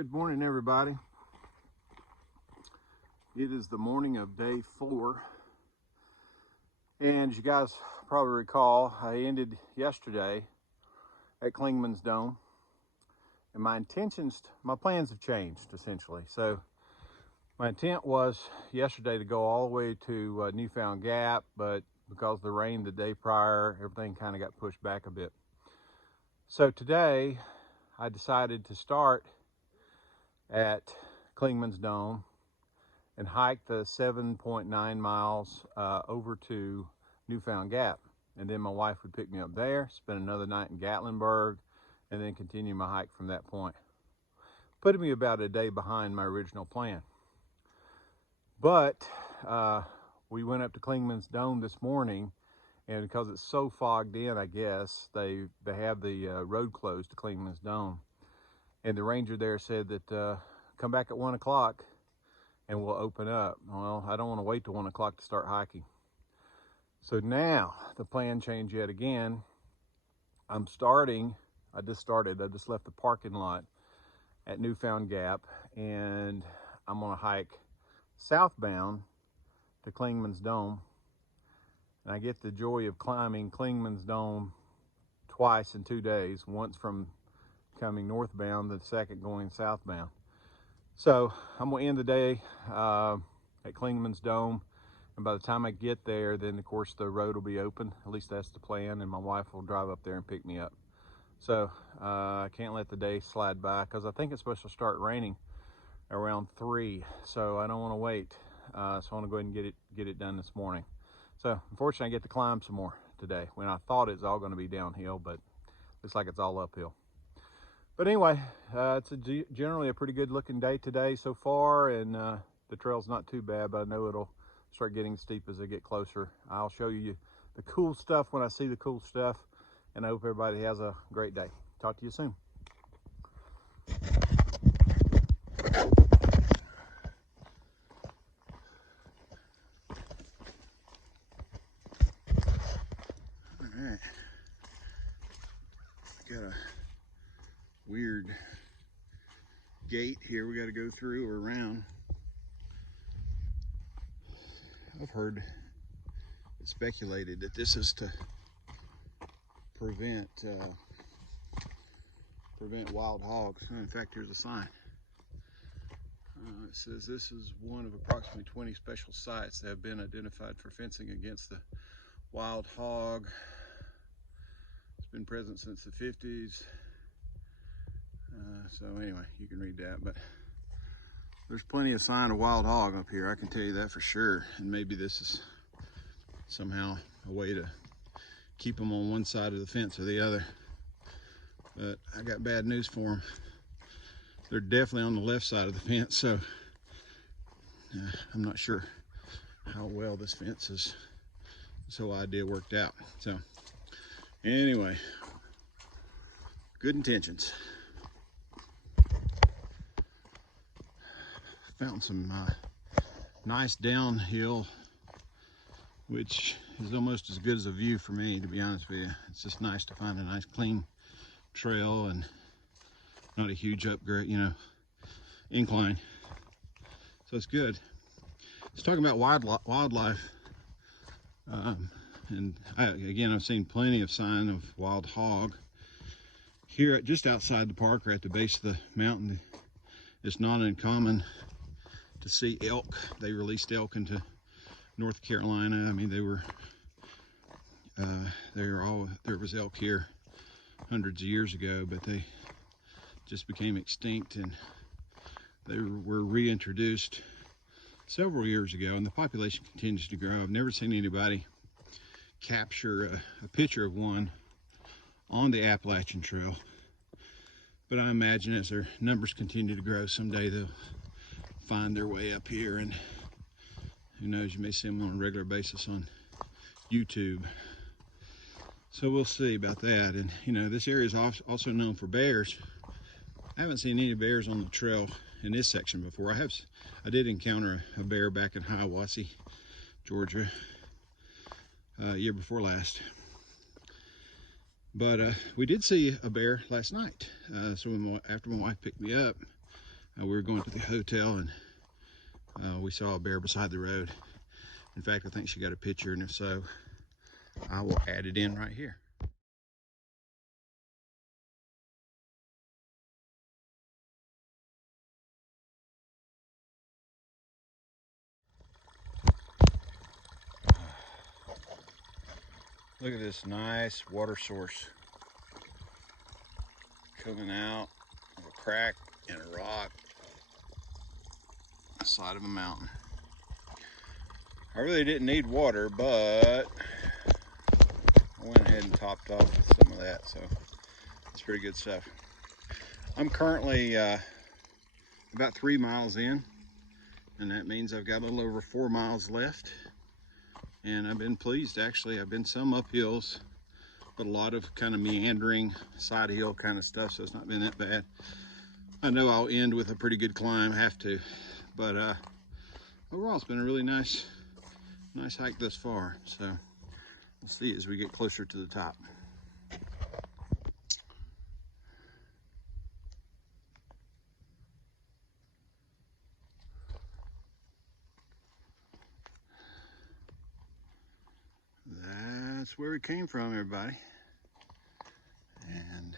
Good morning, everybody. It is the morning of day 4, and as you guys probably recall, I ended yesterday at Klingman's Dome, and my plans have changed essentially. So my intent was yesterday to go all the way to Newfound Gap, but because of the rain the day prior, everything kind of got pushed back a bit. So today I decided to start at Klingman's Dome and hike the 7.9 miles over to Newfound Gap. And then my wife would pick me up there, spend another night in Gatlinburg, and then continue my hike from that point. Putting me about a day behind my original plan. But we went up to Klingman's Dome this morning, and because it's so fogged in, I guess, they have the road closed to Klingman's Dome. And the ranger there said that come back at 1 o'clock and we'll open up. Well, I don't want to wait till 1 o'clock to start hiking. So now the plan changed yet again. I just left the parking lot at Newfound Gap, and I'm gonna hike southbound to Klingman's Dome. And I get the joy of climbing Klingman's Dome twice in 2 days, once from coming northbound, the second going southbound. So I'm gonna end the day at Klingman's Dome, and by the time I get there, then of course the road will be open. At least that's the plan, and my wife will drive up there and pick me up. So I can't let the day slide by, because I think it's supposed to start raining around 3, so I don't want to wait. So I want to go ahead and get it done this morning. So unfortunately I get to climb some more today, when I thought it was all going to be downhill, but looks like it's all uphill. But anyway, it's generally a pretty good looking day today so far, and the trail's not too bad, but I know it'll start getting steep as I get closer. I'll show you the cool stuff when I see the cool stuff, and I hope everybody has a great day. Talk to you soon. All right, got a weird gate here we got to go through or around. I've heard it speculated that this is to prevent wild hogs. In fact, here's a sign. It says this is one of approximately 20 special sites that have been identified for fencing against the wild hog. It's been present since the 50s. So anyway, you can read that, but there's plenty of sign of wild hog up here, I can tell you that for sure. And maybe this is somehow a way to keep them on one side of the fence or the other. But I got bad news for them. They're definitely on the left side of the fence, so I'm not sure how well this this whole idea worked out. So anyway, good intentions. Found some nice downhill, which is almost as good as a view for me, to be honest with you. It's just nice to find a nice clean trail and not a huge upgrade, incline. So it's good. Let's talk about wildlife. And I've seen plenty of sign of wild hog here just outside the park or at the base of the mountain. It's not uncommon to see elk. They released elk into North Carolina. I mean, there was elk here hundreds of years ago, but they just became extinct, and they were reintroduced several years ago, and the population continues to grow. I've never seen anybody capture a picture of one on the Appalachian Trail, but I imagine as their numbers continue to grow, someday they'll find their way up here, and who knows, you may see them on a regular basis on YouTube. So we'll see about that. And this area is also known for bears. I haven't seen any bears on the trail in this section before. I did encounter a bear back in Hiawassee, Georgia, year before last. But we did see a bear last night. So after my wife picked me up, We were going to the hotel and we saw a bear beside the road. In fact, I think she got a picture, and if so, I will add it in right here. Look at this nice water source coming out of a crack in a rock on the side of a mountain. I really didn't need water, but I went ahead and topped off with some of that, so it's pretty good stuff. I'm currently about 3 miles in, and that means I've got a little over 4 miles left. And I've been pleased, actually. I've been some uphills, but a lot of kind of meandering side hill kind of stuff, so it's not been that bad. I know I'll end with a pretty good climb, have to, but overall it's been a really nice hike thus far. So we'll see as we get closer to the top. That's where we came from, everybody. And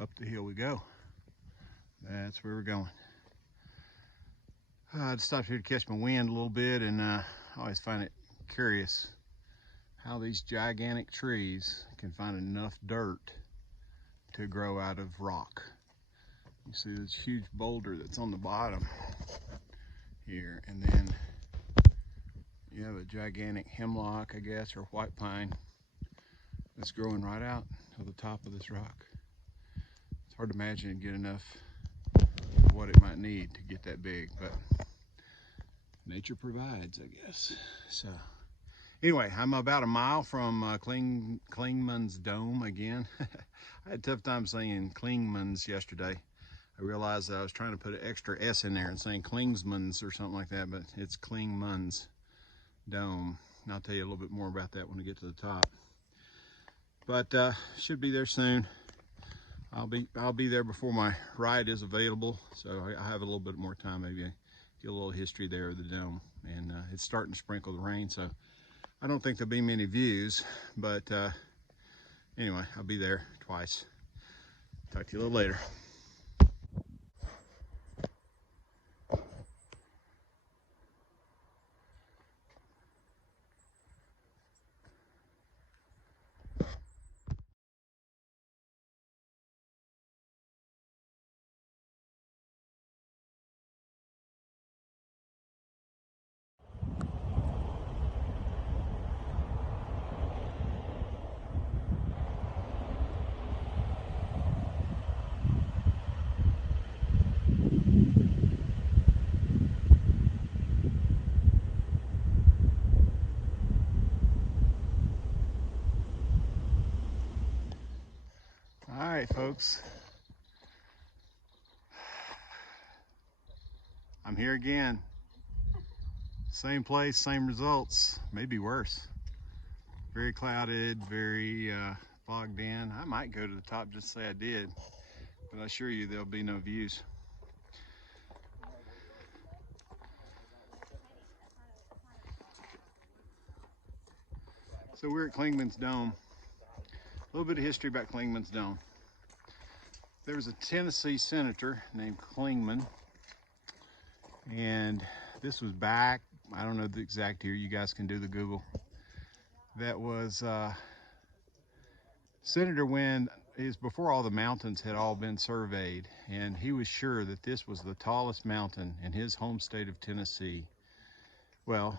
up the hill we go. That's where we're going. I stopped here to catch my wind a little bit, and I always find it curious how these gigantic trees can find enough dirt to grow out of rock. You see this huge boulder that's on the bottom here, and then you have a gigantic hemlock, I guess, or white pine that's growing right out of the top of this rock. It's hard to imagine it'd get enough of what it might need to get that big, but nature provides, I guess. So anyway, I'm about a mile from Clingman's Dome again. I had a tough time saying Clingman's yesterday. I realized that I was trying to put an extra S in there and saying Klingsman's or something like that, but it's Clingman's Dome. And I'll tell you a little bit more about that when we get to the top. But should be there soon. I'll be there before my ride is available, so I have a little bit more time, maybe get a little history there of the dome. And it's starting to sprinkle the rain, so I don't think there'll be many views, but anyway, I'll be there twice. Talk to you a little later. All right, folks. I'm here again. Same place, same results, maybe worse. Very clouded, very fogged in. I might go to the top just to say I did, but I assure you there'll be no views. So we're at Clingman's Dome. A little bit of history about Clingman's Dome. There was a Tennessee senator named Clingman, and this was back, I don't know the exact year, you guys can do the Google. That was Senator when is before all the mountains had all been surveyed, and he was sure that this was the tallest mountain in his home state of Tennessee. Well,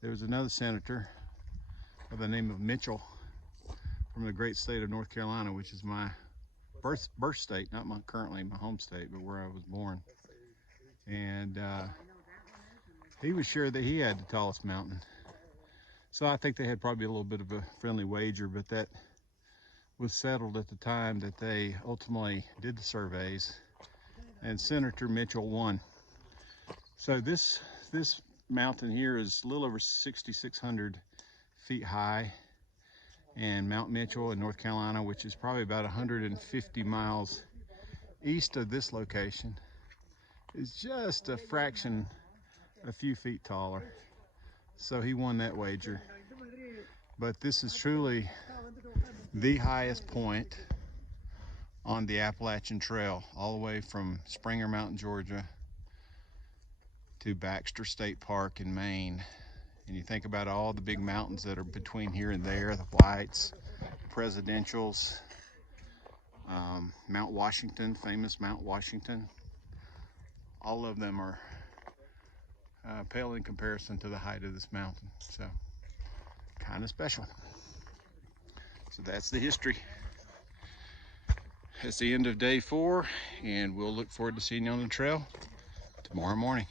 there was another senator by the name of Mitchell from the great state of North Carolina, which is my birth state, not currently my home state, but where I was born. And he was sure that he had the tallest mountain. So I think they had probably a little bit of a friendly wager, but that was settled at the time that they ultimately did the surveys, and Senator Mitchell won. So this mountain here is a little over 6,600 feet high, and Mount Mitchell in North Carolina, which is probably about 150 miles east of this location is just a fraction, a few feet taller. So he won that wager. But this is truly the highest point on the Appalachian Trail, all the way from Springer Mountain, Georgia to Baxter State Park in Maine. And you think about all the big mountains that are between here and there, the Whites, Presidentials, Mount Washington, famous Mount Washington. All of them are pale in comparison to the height of this mountain. So kind of special. So that's the history. That's the end of day 4, and we'll look forward to seeing you on the trail tomorrow morning.